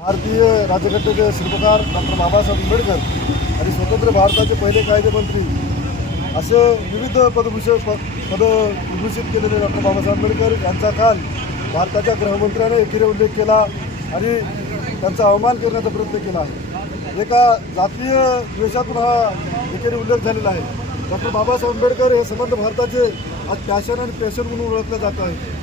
भारतीय राज्यघटनेचे शिल्पकार डॉक्टर बाबासाहेब आंबेडकर आणि स्वतंत्र भारताचे पहिले कायदेमंत्री असे विविध पदभूषण पद विभूषित केलेले डॉक्टर बाबासाहेब आंबेडकर यांचा काल भारताच्या गृहमंत्र्याने एकीने उल्लेख केला आणि त्यांचा अवमान करण्याचा प्रयत्न केला. आहे एका जातीय द्वेषातून हा एकीने उल्लेख झालेला आहे. डॉक्टर बाबासाहेब आंबेडकर हे संबंध भारताचे आज पॅशन आणि पॅशन म्हणून ओळखले जात आहे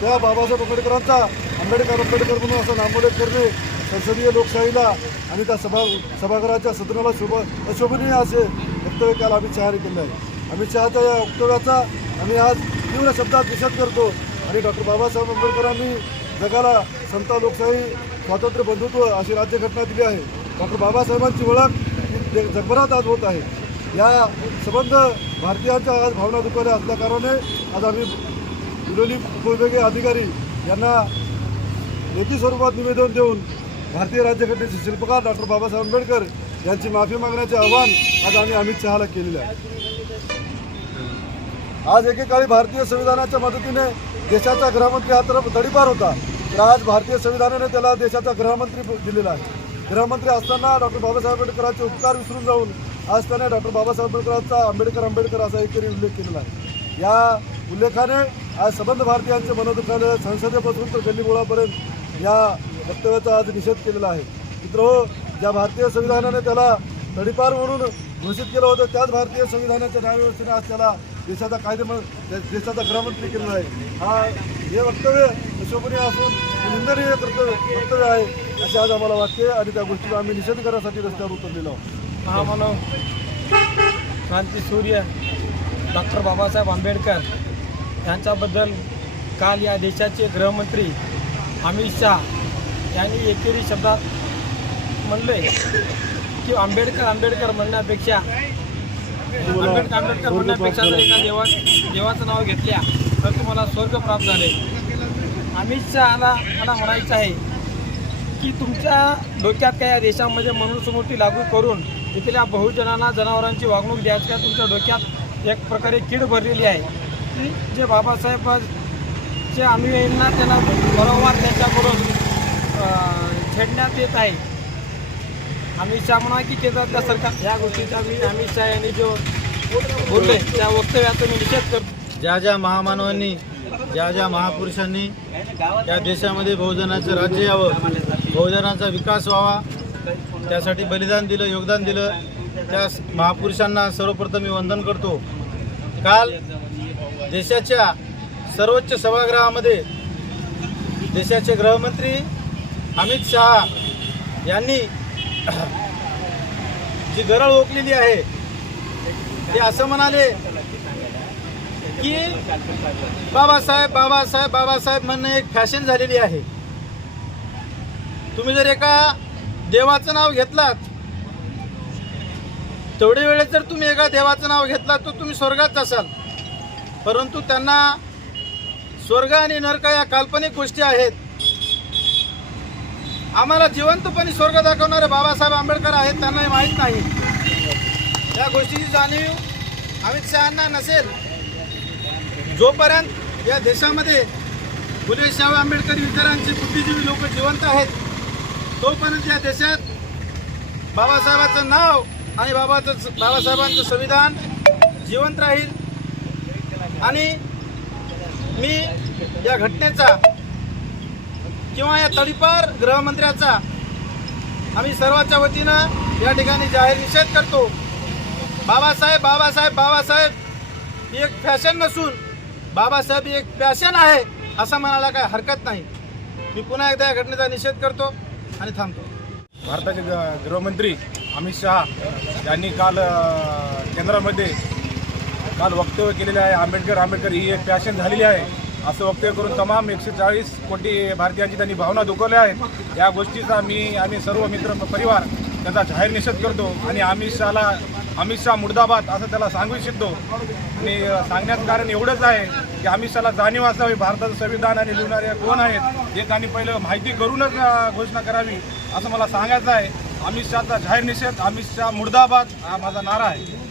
त्या बाबासाहेब आंबेडकरांचा आंबेडकर आंबेडकर म्हणून असा नामोल्लेख करणे संसदीय लोकशाहीला आणि त्या सभा सभागृहाच्या सदनाला शोभा अशोभनीय असे वक्तव्य काल अमित शहाने केले आहे. अमित शहाच्या या वक्तव्याचा आम्ही आज तीव्र शब्दात निषेध करतो आणि डॉक्टर बाबासाहेब आंबेडकरांनी जगाला समता लोकशाही स्वातंत्र्य बंधुत्व अशी राज्यघटना दिली आहे. डॉक्टर बाबासाहेबांची ओळख ही जगभरात आज होत आहे. या संबंध भारतीयांच्या आज भावना दुखावल्या असल्याकारणाने आज आम्ही विरोधी उपविभागीय अधिकारी यांना लेखी स्वरूपात निवेदन देऊन भारतीय राज्यघटनेचे शिल्पकार डॉक्टर बाबासाहेब आंबेडकर यांची माफी मागण्याचे आवाहन आज आम्ही अमित शहाला केलेले आहे. आज एकेकाळी भारतीय संविधानाच्या मदतीने देशाचा गृहमंत्री हा तरफ दडीपार होता तर आज भारतीय संविधानाने त्याला देशाचा गृहमंत्री दिलेला आहे. गृहमंत्री असताना डॉक्टर बाबासाहेब आंबेडकरांचे उपकार विसरून जाऊन आज त्याने डॉक्टर बाबासाहेब आंबेडकरांचा आंबेडकर आंबेडकर असा एकरी उल्लेख केलेला आहे. या उल्लेखाने आज संबंध भारतीयांचे मनोदुखाने संसदेपासून तर गल्लीबोळापर्यंत या वक्तव्याचा आज निषेध केलेला आहे. मित्र हो, ज्या भारतीय संविधानाने त्याला तडीपार म्हणून घोषित केलं होतं त्याच भारतीय संविधानाच्या न्यायव्यवस्थेने आज त्याला देशाचा कायदे देशाचा गृहमंत्री केलेला आहे. हा हे वक्तव्य यशोभनीय असून निंदनीय कर्तव्य वक्तव्य आहे असे आज आम्हाला वाटते आणि त्या गोष्टीचा आम्ही निषेध करण्यासाठी रस्त्यावर उतरलेलो आहोत. महामानव क्रांती सूर्य. डॉक्टर बाबासाहेब आंबेडकर यांच्याबद्दल काल या देशाचे गृहमंत्री अमित शाह यांनी एकेरी शब्दात म्हणले की आंबेडकर आंबेडकर म्हणण्यापेक्षा आंबेडकर आंबेडकर म्हणण्यापेक्षा जर एका देवा देवाचं नाव घेतल्या तर तुम्हाला स्वर्ग प्राप्त झाले. अमित शहाला मला म्हणायचं आहे की तुमच्या डोक्यात काय या देशामध्ये मनुस्मृती लागू करून तिथल्या बहुजनांना जनावरांची वागणूक द्यायची का? तुमच्या डोक्यात एक प्रकारे कीड भरलेली आहे. की जे बाबासाहेब जे अनुयायींना त्यांना वारंवार त्यांच्याकडून छेडण्यात येत आहे. अमित शहा म्हणा की केंद्रातल्या सरकार या गोष्टीचा मी अमित शहा यांनी जो बोलले त्या वक्तव्याचा मी निषेध करतो. ज्या ज्या महामानवांनी ज्या ज्या महापुरुषांनी या देशामध्ये बहुजनाचं राज्य यावं बहुजनाचा विकास व्हावा त्यासाठी बलिदान दिलं योगदान दिलं त्या महापुरुषांना सर्वप्रथम मी वंदन करतो. काल देशाच्या सर्वोच्च सभागृहामध्ये देशाचे गृहमंत्री अमित शहा यांनी जी गरळ ओकलेली आहे ते असं म्हणाले की बाबासाहेब बाबासाहेब बाबासाहेब म्हणणं एक फॅशन झालेली आहे. तुम्ही जर एका देवाचं नाव घेतलात तेवढे वेळेत जर तुम्ही एका देवाचं नाव घेतलात तर तुम्ही स्वर्गात जासाल परंतु त्यांना स्वर्ग आणि नरक या काल्पनिक गोष्टी आहेत. आम्हाला जिवंतपणे स्वर्ग दाखवणारे बाबासाहेब आंबेडकर आहेत त्यांना माहीत नाही. या गोष्टीची जाणीव अमित शहाना नसेल. जोपर्यंत या देशामध्ये फुले शाहू आंबेडकर विचारांचे बुद्धिजीवी लोक जिवंत आहेत तोपर्यंत या देशात बाबासाहेबाचं नाव आणि बाबाचं बाबासाहेबांचं संविधान जिवंत राहील. आणि मी या घटनेचा किंवा या तडीपार गृहमंत्र्याचा आम्ही सर्वांच्या वतीनं या ठिकाणी जाहीर निषेध करतो. बाबासाहेब बाबासाहेब बाबासाहेब ही एक फॅशन नसून बाबासाहेब ही एक फॅशन आहे असं म्हणायला काय हरकत नाही. मी पुन्हा एकदा या घटनेचा निषेध करतो आणि थांबतो. भारताचे ग- गृहमंत्री अमित शहा यांनी काल केंद्रामध्ये काल वक्तव्य केलेले आहे. आंबेडकर आंबेडकर ही एक पॅशन झालेली आहे. असं वक्तव्य करून तमाम एकशे चाळीस कोटी भारतीयांची त्यांनी भावना दुखवल्या आहेत. या गोष्टीचा मी आम्ही सर्व मित्र परिवार त्याचा जाहीर निषेध करतो आणि अमित शहाला अमित शहा मुर्दाबाद असं त्याला सांगू इच्छितो आणि सांगण्याचं कारण एवढंच आहे की अमित शहाला जाणीव असावी. भारताचं संविधान आणि लिहिणारे कोण आहेत हे त्यांनी पहिलं माहिती करूनच घोषणा करावी असं मला सांगायचं आहे. अमित शहाचा जाहीर निषेध अमित शहा मुर्दाबाद हा माझा नारा आहे.